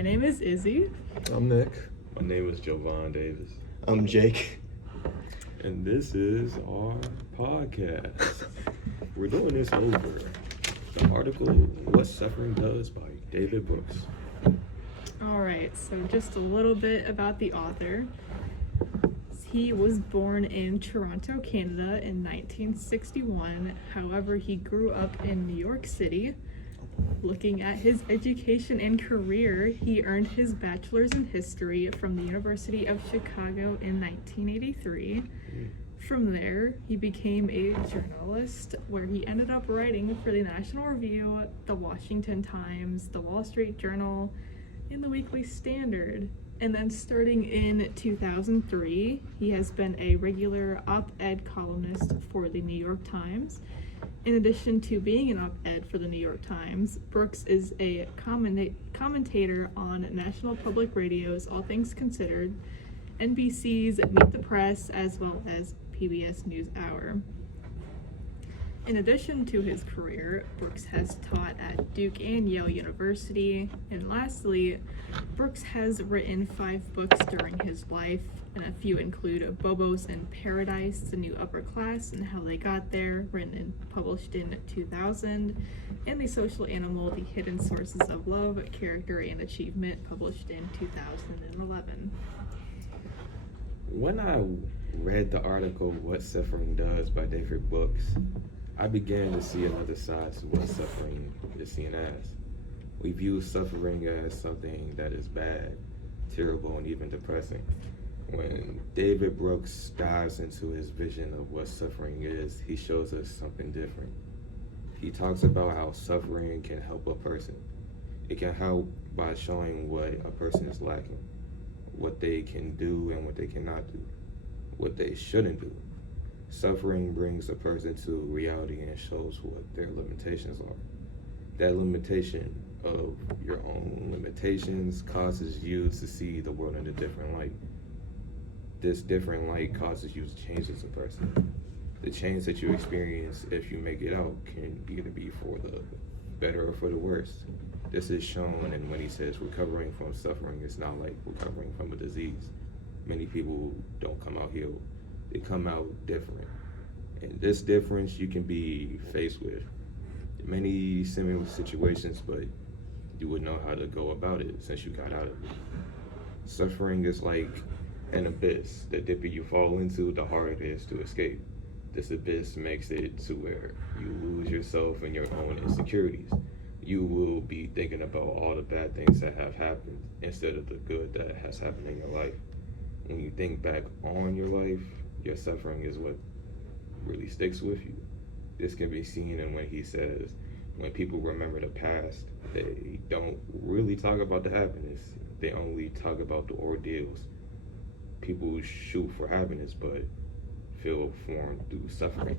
My name is Izzy. I'm Nick. My name is Jovan Davis. I'm Jake. And this is our podcast. We're doing this over the article, What Suffering Does by David Brooks. All right, so just a little bit about the author. He was born in Toronto, Canada in 1961. However, he grew up in New York City. Looking at his education and career, he earned his bachelor's in history from the University of Chicago in 1983. From there, he became a journalist where he ended up writing for the National Review, the Washington Times, the Wall Street Journal, and the Weekly Standard. And then starting in 2003, he has been a regular op-ed columnist for the New York Times. In addition to being an op-ed for the New York Times, Brooks is a commentator on National Public Radio's All Things Considered, NBC's Meet the Press, as well as PBS NewsHour. In addition to his career, Brooks has taught at Duke and Yale University. And lastly, Brooks has written 5 books during his life, and a few include Bobos in Paradise, The New Upper Class and How They Got There, written and published in 2000, and The Social Animal, The Hidden Sources of Love, Character and Achievement, published in 2011. When I read the article, What Suffering Does by David Brooks, I began to see another side to what suffering is seen as. We view suffering as something that is bad, terrible, and even depressing. When David Brooks dives into his vision of what suffering is, he shows us something different. He talks about how suffering can help a person. It can help by showing what a person is lacking, what they can do and what they cannot do, what they shouldn't do. Suffering brings a person to reality and shows what their limitations are. That limitation of your own limitations causes you to see the world in a different light. This different light causes you to change as a person. The change that you experience, if you make it out, can either be for the better or for the worse. This is shown, and when he says recovering from suffering, it's not like recovering from a disease. Many people don't come out healed. They come out different. And this difference you can be faced with many similar situations, but you would know how to go about it since you got out of it. Suffering is like an abyss. The deeper you fall into, the harder it is to escape. This abyss makes it to where you lose yourself and your own insecurities. You will be thinking about all the bad things that have happened instead of the good that has happened in your life. When you think back on your life, your suffering is what really sticks with you. This can be seen in when he says, when people remember the past, they don't really talk about the happiness. They only talk about the ordeals. People shoot for happiness, but feel formed through suffering.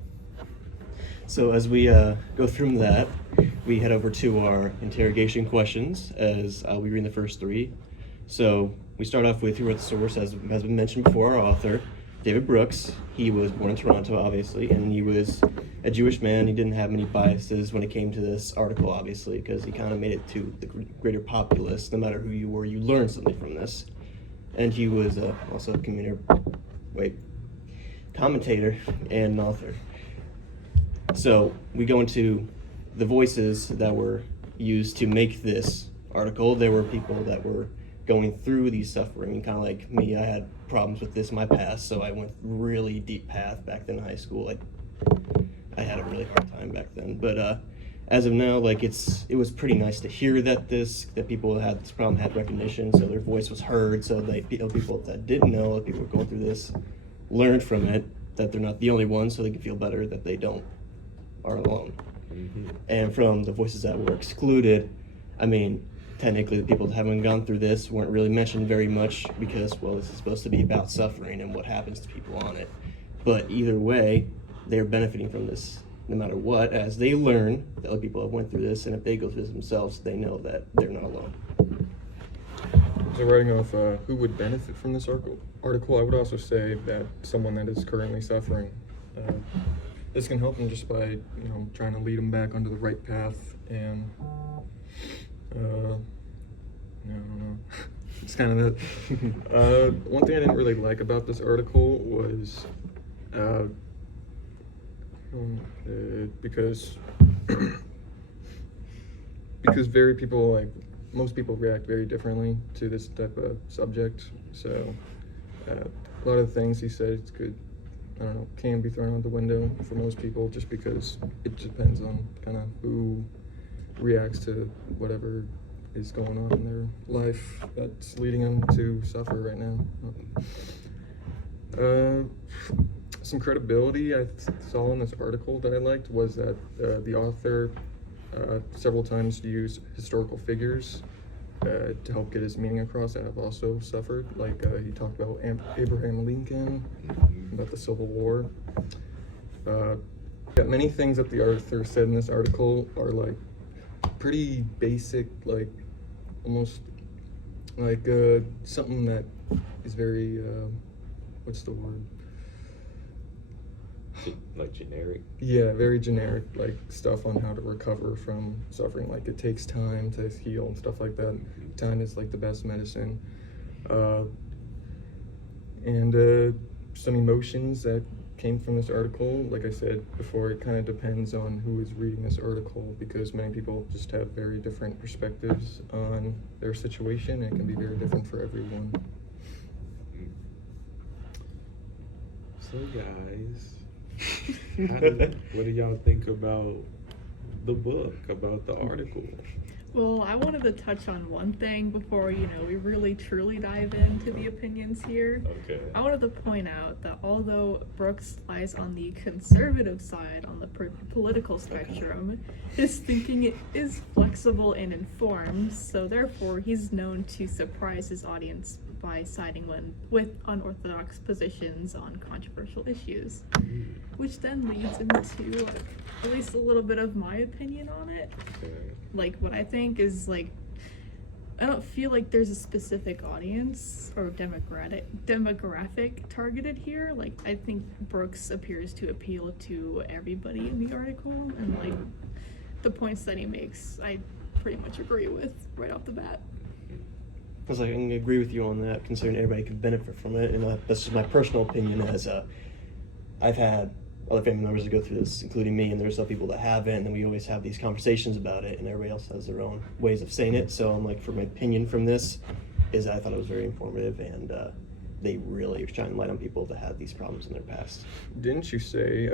So as we go through that, we head over to our interrogation questions as we read the first 3. So we start off with who wrote the source, as has been mentioned before, our author, David Brooks. He was born in Toronto, obviously, and he was a Jewish man. He didn't have many biases when it came to this article, obviously, because he kind of made it to the greater populace. No matter who you were, you learned something from this. And he was also a commentator and an author. So we go into the voices that were used to make this article. There were people that were going through these suffering, kind of like me. I had problems with this in my past, so I went really deep path back then in high school. I had a really hard time back then, but as of now, like it was pretty nice to hear that people that had this problem had recognition, so their voice was heard, so that people that didn't know that people were going through this learned from it, that they're not the only ones, so they can feel better that they are alone. Mm-hmm. And from the voices that were excluded, I mean, technically the people that haven't gone through this weren't really mentioned very much because, well, this is supposed to be about suffering and what happens to people on it. But either way, they're benefiting from this no matter what, as they learn that other people have went through this, and if they go through this themselves, they know that they're not alone. So writing off who would benefit from this article, I would also say that someone that is currently suffering, this can help them just by, trying to lead them back onto the right path and, I don't know, it's kind of that. One thing I didn't really like about this article was because very people like most people react very differently to this type of subject. So a lot of the things he said could, I don't know, can be thrown out the window for most people just because it depends on kind of who reacts to whatever is going on in their life that's leading them to suffer right now. Some credibility I saw in this article that I liked was that the author several times used historical figures to help get his meaning across that have also suffered. Like he talked about Abraham Lincoln, about the Civil War. Many things that the author said in this article are like pretty basic, like almost like something that is very what's the word? Like generic. Yeah, very generic, like stuff on how to recover from suffering. Like it takes time to heal and stuff like that. Time is like the best medicine. And some emotions that came from this article. Like I said before, it kind of depends on who is reading this article because many people just have very different perspectives on their situation. And it can be very different for everyone. So guys, what do y'all think about the book, about the article? Well, I wanted to touch on one thing before, we really truly dive into the opinions here. Okay. I wanted to point out that although Brooks lies on the conservative side on the political spectrum, his thinking is flexible and informed, so therefore he's known to surprise his audience by siding with unorthodox positions on controversial issues, which then leads into at least a little bit of my opinion on it. Okay. Like, what I think is, like, I don't feel like there's a specific audience or demographic targeted here. Like, I think Brooks appears to appeal to everybody in the article, and, like, the points that he makes, I pretty much agree with right off the bat. I was like, I can agree with you on that, considering everybody could benefit from it, and that's just my personal opinion. As I've had other family members that go through this, including me, and there's some people that haven't, and then we always have these conversations about it, and everybody else has their own ways of saying it. So I'm like, for my opinion from this, is I thought it was very informative, and they really shine light on people that had these problems in their past. Didn't you say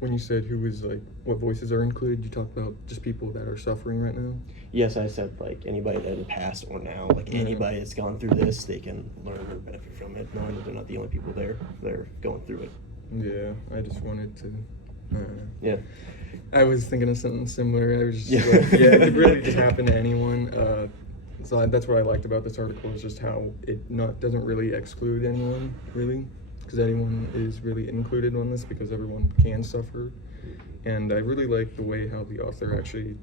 when you said who was like what voices are included, you talked about just people that are suffering right now? Yes, I said like anybody that in the past or now, like anybody that's gone through this, they can learn or benefit from it, knowing that they're not the only people there that are going through it. Yeah, I just wanted to. Yeah. I was thinking of something similar. I was just like, yeah, it could really just happen to anyone. So that's what I liked about this article is just how it doesn't really exclude anyone really, because anyone is really included on this because everyone can suffer. And I really like the way how the author actually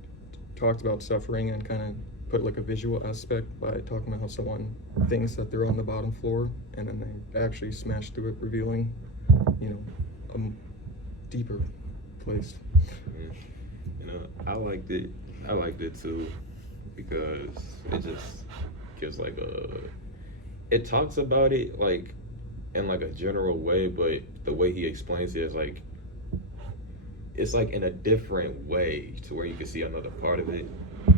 talked about suffering and kind of put like a visual aspect by talking about how someone thinks that they're on the bottom floor and then they actually smash through it, revealing, a deeper place. I liked it. I liked it too because it just gives like it talks about it like in like a general way, but the way he explains it is like it's like in a different way to where you can see another part of it.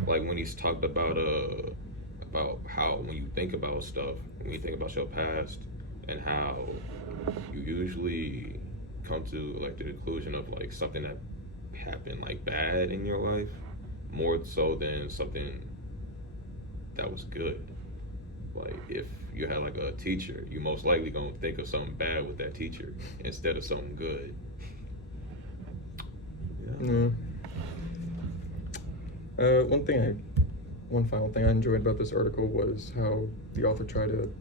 Like when he's talked about how when you think about stuff, when you think about your past and how you usually come to like the conclusion of like something that happened like bad in your life more so than something that was good. Like if you had like a teacher, you most likely gonna think of something bad with that teacher instead of something good. Yeah. One final thing I enjoyed about this article was how the author tried to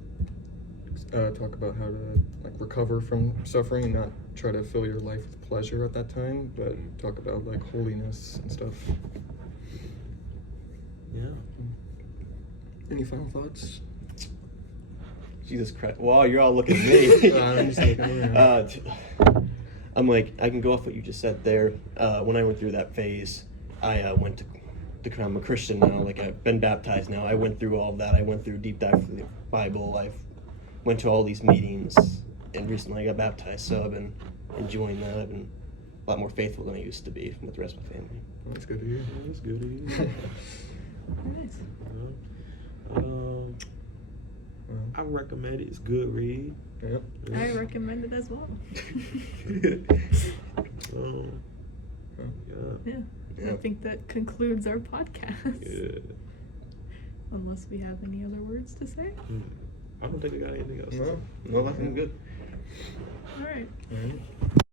talk about how to like recover from suffering and not try to fill your life with pleasure at that time, but talk about like holiness and stuff. Yeah. Any final thoughts? Jesus Christ! Wow, you're all looking at me. I'm just like, I'm like, I can go off what you just said there. When I went through that phase, I went to I'm a Christian now. Like I've been baptized now. I went through all of that. I went through deep dive through the Bible. I've went to all these meetings, and recently I got baptized. So I've been enjoying that. I've been a lot more faithful than I used to be with the rest of my family. That's good to hear. That's good to hear. Nice. Um, I recommend it. It's a good read. Yep. I recommend it as well. Yeah. Yeah. I think that concludes our podcast. Yeah. Unless we have any other words to say. I don't think I got anything else. No, I think I'm good. All right. All right.